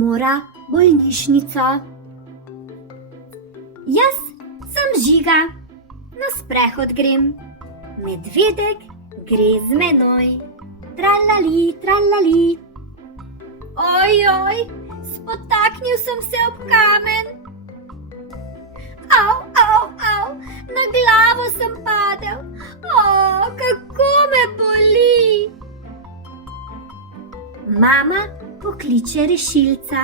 mora bolnišnica. Jaz sem Žiga, na sprehod grem, medvedek gre z menoj, tralali, tralali. Ojoj, spotaknil sem se ob kamen. Au, au, au, na glavo sem padel. Kako me boli. Mama pokliče rešilca.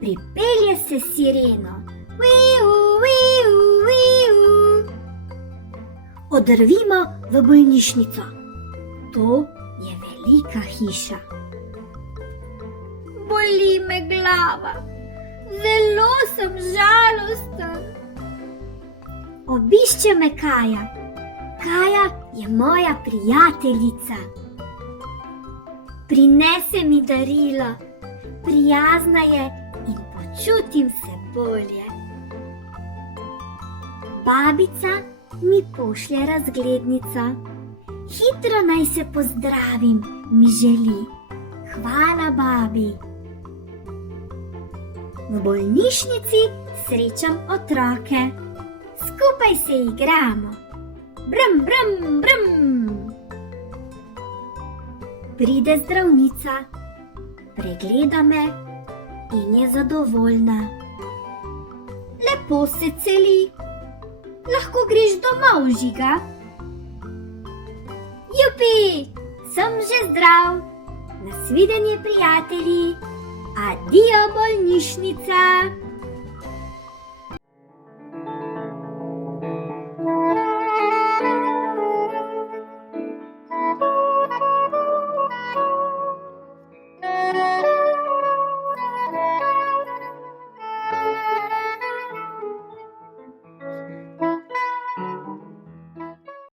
Pripelje se sireno. Viu, viu, viu. Odrvimo v bolnišnico. To je velika hiša. Boli me glava. Zelo sem žalosten. Obišče me Kaja. Kaja je moja prijateljica. Prinese mi darilo. Prijazna je in počutim se bolje. Babica mi pošlje razglednico. Hitro naj se pozdravim, mi želi. Hvala, babi. V bolnišnici srečam otroke. Skupaj se igramo. Brum, brum, brum. Pride zdravnica, pregleda me in je zadovoljna. Lepo se celi. Lahko greš domov, Žiga? Jupi, sem že zdrav. Nasvidenje, prijatelji. Adijo, bolnišnica.